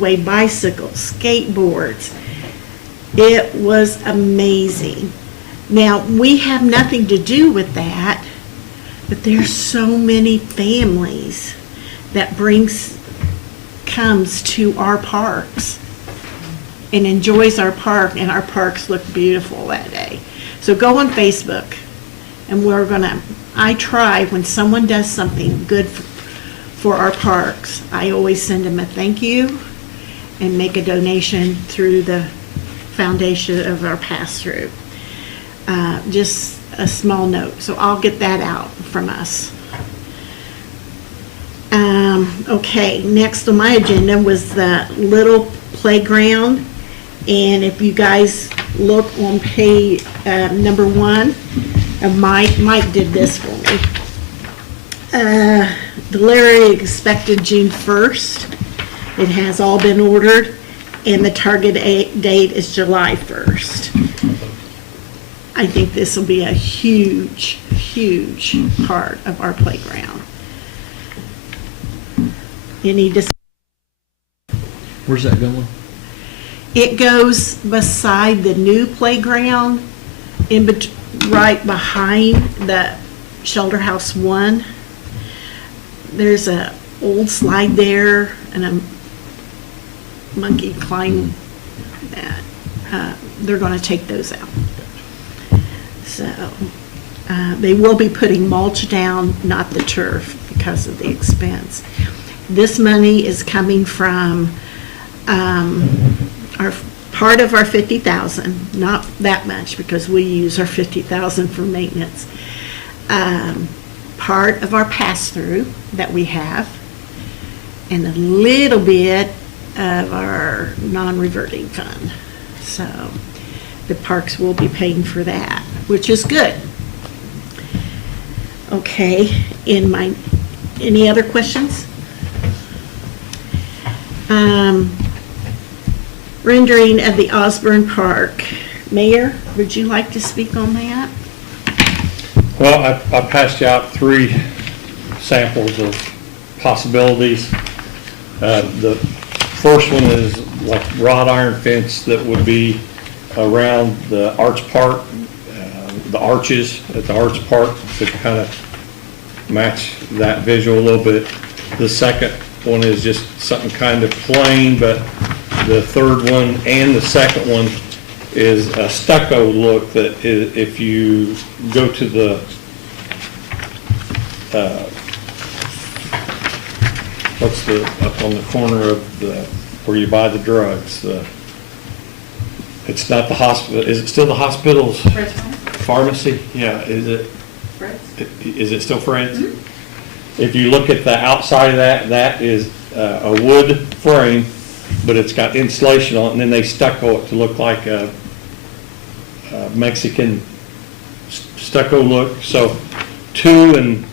away bicycles, skateboards. It was amazing. Now, we have nothing to do with that, but there's so many families that comes to our parks and enjoys our park, and our parks look beautiful that day. So go on Facebook, and I try when someone does something good for our parks, I always send them a thank you and make a donation through the foundation of our pass-through. Just a small note, so I'll get that out from us. Okay, next on my agenda was the little playground, and if you guys look on page number 1, Mike did this for me. Delivery expected June 1st. It has all been ordered, and the target date is July 1st. I think this will be a huge, huge part of our playground. Where's that going? It goes beside the new playground, right behind the Shelter House 1. There's a old slide there and a monkey climb that. They're going to take those out. So they will be putting mulch down, not the turf, because of the expense. This money is coming from our part of our $50,000, not that much because we use our $50,000 for maintenance. Part of our pass-through that we have, and a little bit of our non-reverting fund. So the parks will be paying for that, which is good. Okay, any other questions? Rendering of the Osborne Park. Mayor, would you like to speak on that? Well, I passed you out 3 samples of possibilities. The first one is like wrought iron fence that would be around the Arts Park, the arches at the Arts Park to kind of match that visual a little bit. The second one is just something kind of plain, but the third one and the second one is a stucco look that if you go to the what's the up on the corner of the where you buy the drugs, it's not the hospital, is it still the hospital's Fred's pharmacy? Yeah, is it? Fred's? Is it still Fred's? Mm-hmm. If you look at the outside of that is a wood frame, but it's got insulation on it, and then they stucco it to look like a Mexican stucco look. So 2 and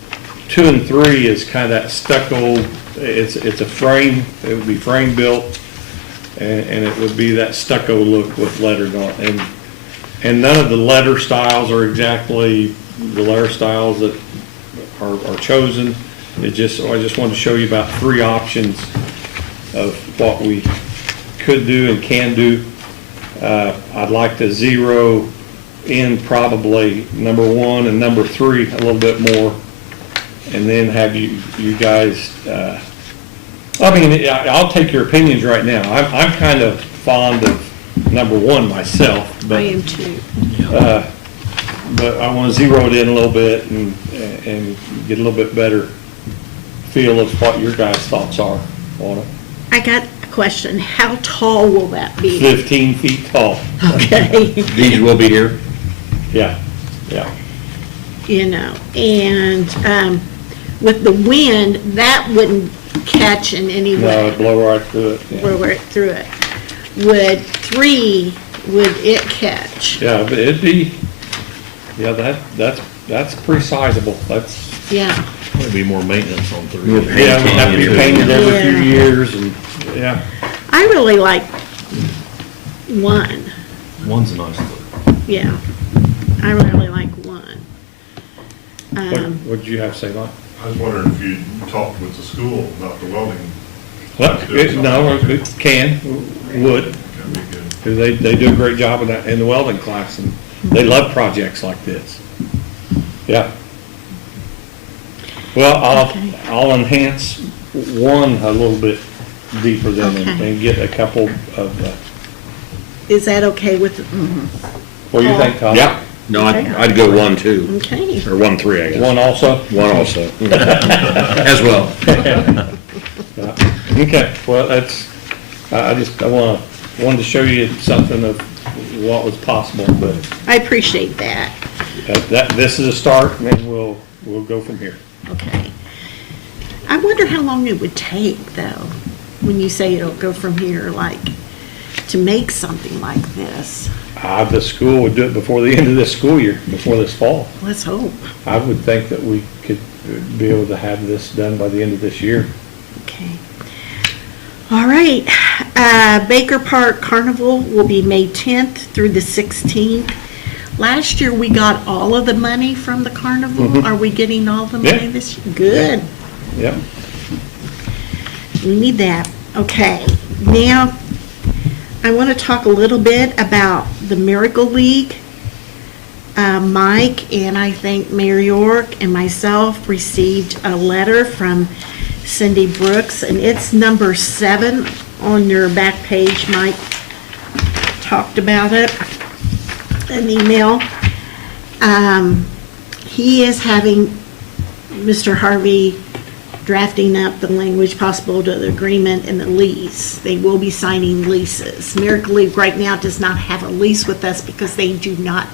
3 is kind of that stucco. It's a frame. It would be frame built, and it would be that stucco look with lettered on it. And none of the letter styles are exactly the letter styles that are chosen. I just wanted to show you about 3 options of what we could do and can do. I'd like to zero in probably number 1 and number 3 a little bit more, and then have you guys. I'll take your opinions right now. I'm kind of fond of number 1 myself, but I am too. But I want to zero it in a little bit and get a little bit better feel of what your guys' thoughts are on it. I got a question. How tall will that be? 15 feet tall. Okay. These will be here. Yeah. And with the wind, that wouldn't catch in any way. No, it'd blow right through it. Yeah. Blow right through it. Would 3, would it catch? Yeah, but it'd be, that's pretty sizable. That's, Yeah. There'll be more maintenance on 3. yeah, it'd have to be painted every few years and, yeah. I really like 1. One's a nice look. Yeah. I really like 1. What did you have to say, Mike? I was wondering if you talked with the school about the welding Well, no, it can, would. 'Cause they do a great job in that, in the welding class, and they love projects like this. Yeah. Well, Okay. I'll enhance one a little bit deeper then Okay. and get a couple of, Is that okay with, what do you think, Todd? Yeah, no, I'd go 1, 2, okay. or 1, 3, I guess. One also? 1 also. As well. Okay, well, that's, I wanted to show you something of what was possible, but I appreciate that. this is a start, and then we'll go from here. Okay. I wonder how long it would take, though, when you say it'll go from here, like, to make something like this. The school would do it before the end of this school year, before this fall. Let's hope. I would think that we could be able to have this done by the end of this year. Okay. All right. Baker Park Carnival will be May 10th through the 16th. Last year, we got all of the money from the carnival. Are we getting all the money Yeah. this year? Good. Yep. We need that. Okay. Now, I want to talk a little bit about the Miracle League. Mike and I think Mayor York and myself received a letter from Cindy Brooks, and it's number 7 on your back page. Mike talked about it, an email. He is having Mr. Harvey drafting up the language possible to the agreement and the lease. They will be signing leases. Miracle League right now does not have a lease with us because they do not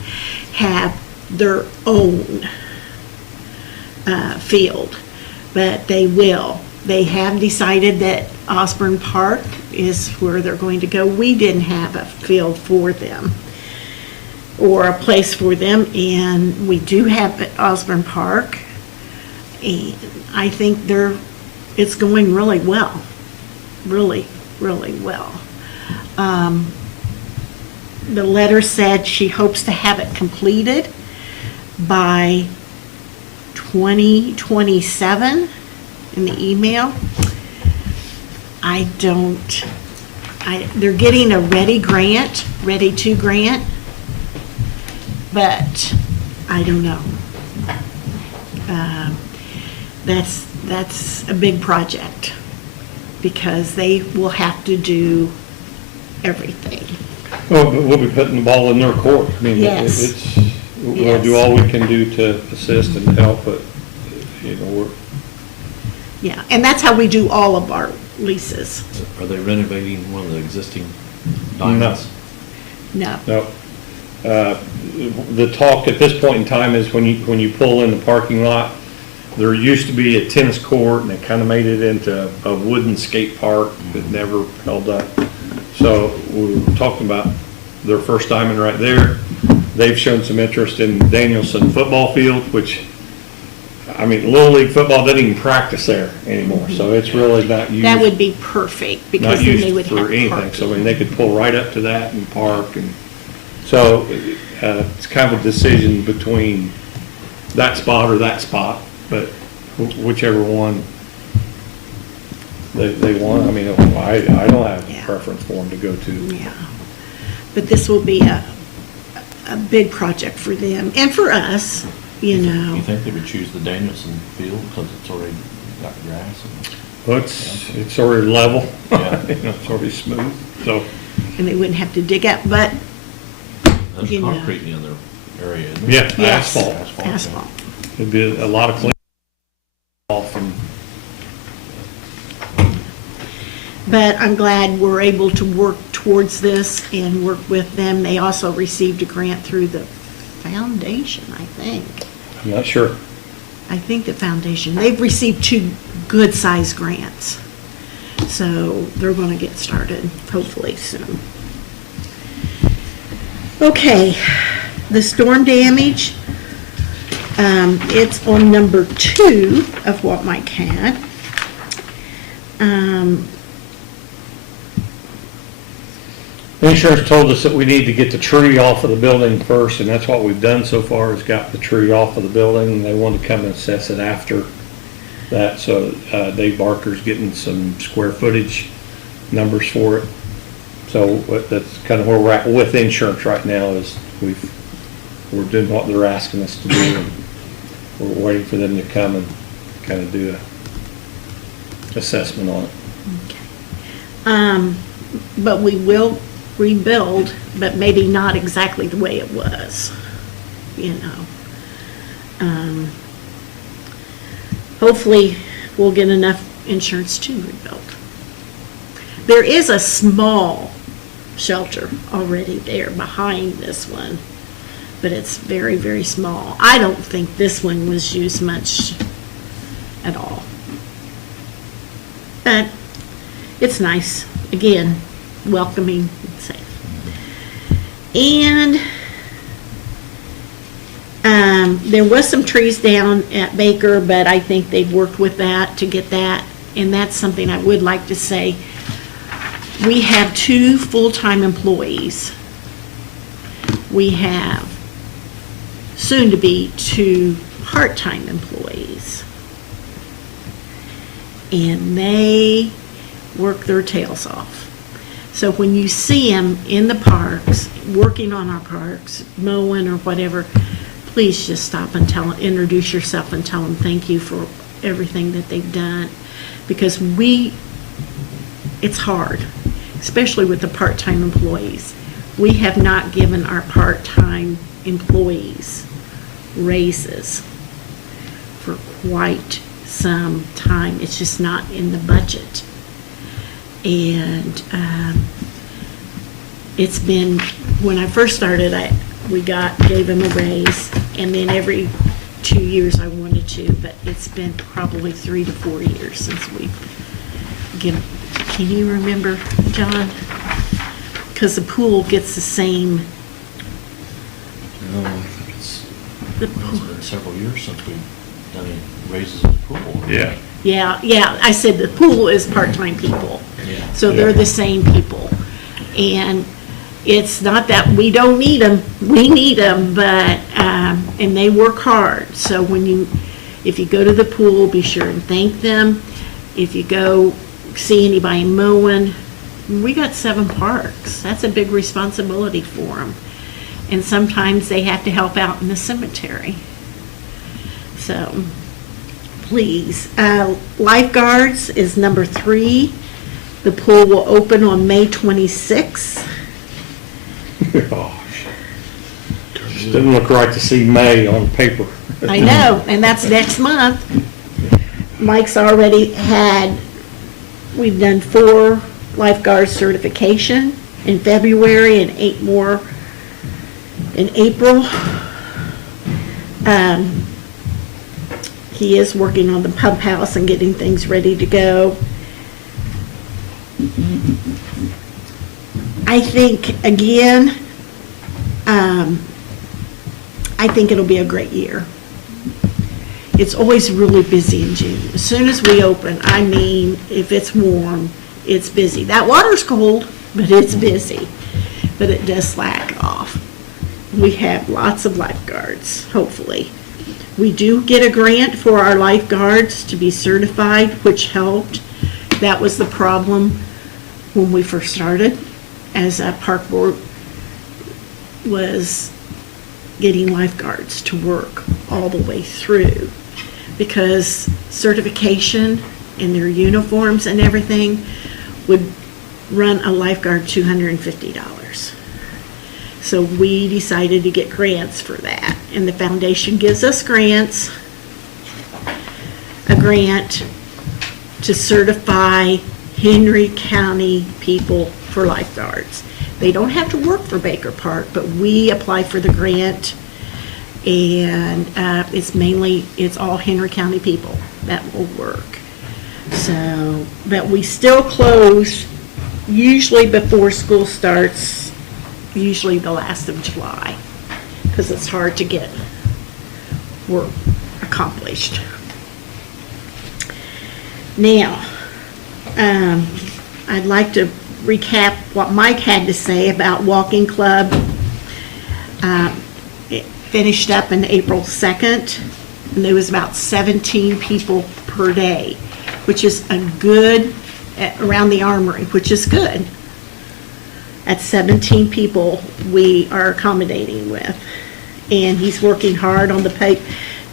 have their own field, but they will. They have decided that Osborne Park is where they're going to go. We didn't have a field for them or a place for them, and we do have at Osborne Park. And I think it's going really well, really, really well. The letter said she hopes to have it completed by 2027 in the email. They're getting a Ready to grant, but I don't know. That's a big project because they will have to do everything. Well, but we'll be putting the ball in their court. I mean, Yes. we'll do all we can do to assist and help, but, we're, Yeah, and that's how we do all of our leases. Are they renovating one of the existing diamonds? No. no. The talk at this point in time is when you pull in the parking lot, there used to be a tennis court, and they kind of made it into a wooden skate park that never held up. So we were talking about their first diamond right there. They've shown some interest in Danielson football field, which, I mean, Little League football doesn't even practice there anymore, so it's really not used. That would be perfect because Not then they would used have for anything, parking. so I mean, they could pull right up to that and park, and so, it's kind of a decision between that spot or that spot, but whichever one they want, I mean, I don't have Yeah. a preference for them to go to. Yeah. But this will be a big project for them and for us, you know. You think they would choose the Danielson field because it's already got grass and? Well, it's already level, Yeah. it's already smooth, so, And they wouldn't have to dig up, but There's You know. concrete in the other area, isn't there? yeah, yes. asphalt. yeah. Asphalt. It'd be a lot of clean off and, But I'm glad we're able to work towards this and work with them. They also received a grant through the foundation, I think. I'm not sure. I think the foundation. They've received 2 good-sized grants. So they're going to get started hopefully soon. Okay, the storm damage. It's on number 2 of what Mike had. Insurance told us that we need to get the tree off of the building first, and that's what we've done so far, is got the tree off of the building, and they want to come and assess it after that, so Dave Barker's getting some square footage numbers for it. So that's kind of where we're at with insurance right now, is we're doing what they're asking us to do, and we're waiting for them to come and kind of do a assessment on it. But we will rebuild, but maybe not exactly the way it was, you know. Hopefully, we'll get enough insurance to rebuild. There is a small shelter already there behind this one, but it's very, very small. I don't think this one was used much at all. But it's nice. Again, welcoming and safe. And there was some trees down at Baker, but I think they've worked with that to get that. And that's something I would like to say. We have 2 full-time employees. We have soon to be 2 part-time employees. And they work their tails off. So when you see them in the parks, working on our parks, mowing or whatever, please just stop and introduce yourself and tell them thank you for everything that they've done. Because it's hard, especially with the part-time employees. We have not given our part-time employees raises for quite some time. It's just not in the budget. And it's been, when I first started, we gave them a raise, and then every 2 years I wanted to, but it's been probably 3 to 4 years since we've given. Can you remember, John? Because the pool gets the same. No, I think it's The been several years since we've done any raises in the pool. Yeah. Yeah, I said the pool is part-time people. Yeah. So they're the same people. And it's not that we don't need them, we need them, but, and they work hard. So if you go to the pool, be sure and thank them. If you go see anybody mowing, we got 7 parks. That's a big responsibility for them. And sometimes they have to help out in the cemetery. So, please. Lifeguards is number 3. The pool will open on May 26th. Gosh. Doesn't look right to see May on paper. I know, and that's next month. Mike's already we've done 4 lifeguard certification in February and 8 more in April. He is working on the pump house and getting things ready to go. I think, again, I think it'll be a great year. It's always really busy in June. As soon as we open, I mean, if it's warm, it's busy. That water's cold, but it's busy. But it does slack off. We have lots of lifeguards, hopefully. We do get a grant for our lifeguards to be certified, which helped. That was the problem when we first started, as a park board was getting lifeguards to work all the way through, because certification and their uniforms and everything would run a lifeguard $250. So we decided to get grants for that, and the foundation gives us grants, a grant to certify Henry County people for lifeguards. They don't have to work for Baker Park, but we apply for the grant, and it's all Henry County people that will work. So, but we still close usually before school starts, usually the last of July, because it's hard to get work accomplished. Now, I'd like to recap what Mike had to say about Walking Club. It finished up on April 2nd, and there was about 17 people per day, which is a good, around the armory, which is good. At 17 people we are accommodating with. And he's working hard on the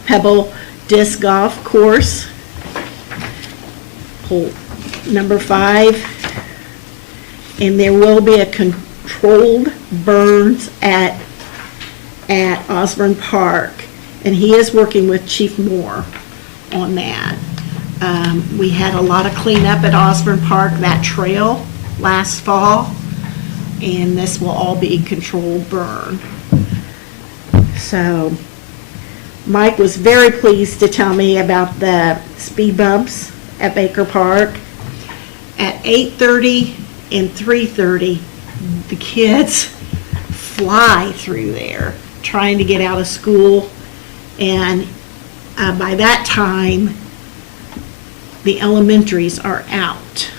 Pebble Disc Golf Course. Hole number 5. And there will be a controlled burns at Osborne Park. And he is working with Chief Moore on that. We had a lot of cleanup at Osborne Park, that trail, last fall. And this will all be controlled burn. So Mike was very pleased to tell me about the speed bumps at Baker Park. At 8:30 and 3:30, the kids fly through there trying to get out of school. And by that time, the elementaries are out.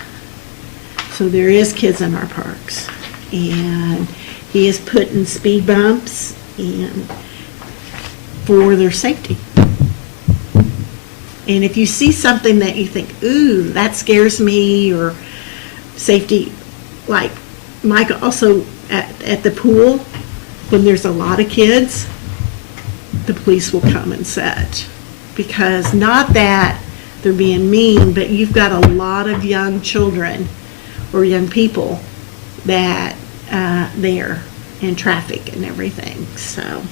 So there is kids in our parks. And he is putting speed bumps in for their safety. And if you see something that you think, ooh, that scares me, or safety, like Mike also at the pool, when there's a lot of kids, the police will come and set. Because not that they're being mean, but you've got a lot of young children or young people that there in traffic and everything. So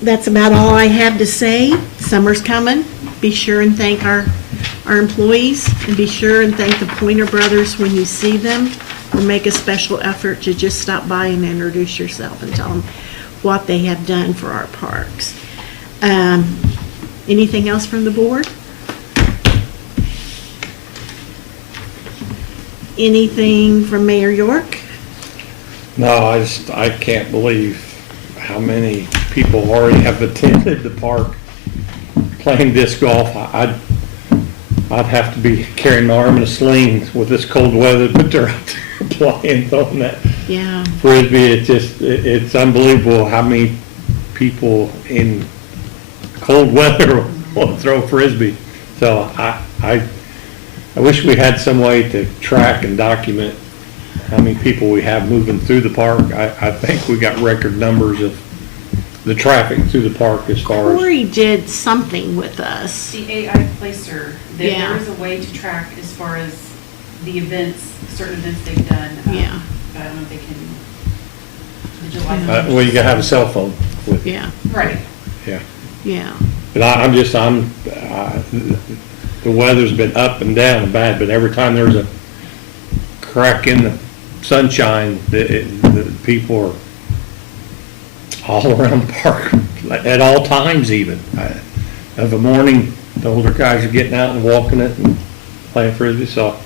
that's about all I have to say. Summer's coming. Be sure and thank our employees, and be sure and thank the Pointer Brothers when you see them, or make a special effort to just stop by and introduce yourself and tell them what they have done for our parks. Anything else from the board? Anything from Mayor York? No, I can't believe how many people already have attended the park playing disc golf. I'd have to be carrying my arm in a sling with this cold weather, but they're out there playing, throwing that Yeah. frisbee. It's unbelievable how many people in cold weather will throw frisbee. So I wish we had some way to track and document how many people we have moving through the park. I think we got record numbers of the traffic through the park as far as. Corey did something with us. The AI Placer, Yeah. there is a way to track as far as the events, certain events they've done. Yeah. But I don't know if they can, the July. Well, you gotta have a cell phone with you. Yeah, Right. Yeah. yeah. But the weather's been up and down and bad, but every time there's a crack in the sunshine, the people are all around the park at all times even. Of a morning, the older guys are getting out and walking it and playing frisbee, so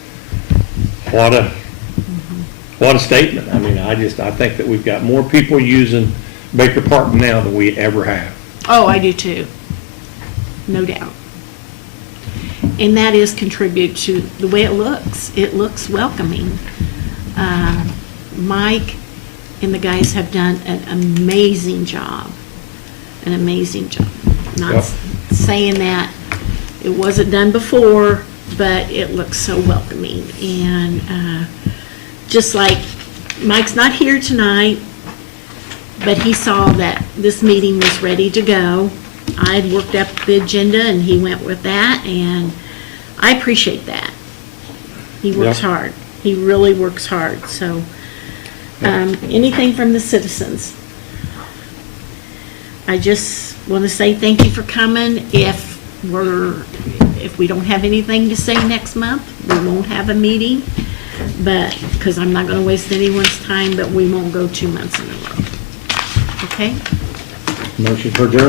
what a statement. I mean, I think that we've got more people using Baker Park now than we ever have. Oh, I do too. No doubt. And that is contribute to the way it looks. It looks welcoming. Mike and the guys have done an amazing job. An amazing job. Not Yep. saying that it wasn't done before, but it looks so welcoming. And just like Mike's not here tonight, but he saw that this meeting was ready to go. I'd worked up the agenda and he went with that, and I appreciate that. He works Yeah. hard. He really works hard, so. Anything from the citizens? I just want to say thank you for coming. If we don't have anything to say next month, we won't have a meeting, but, because I'm not going to waste anyone's time, but we won't go 2 months in a row. Okay? Motion for adjournment?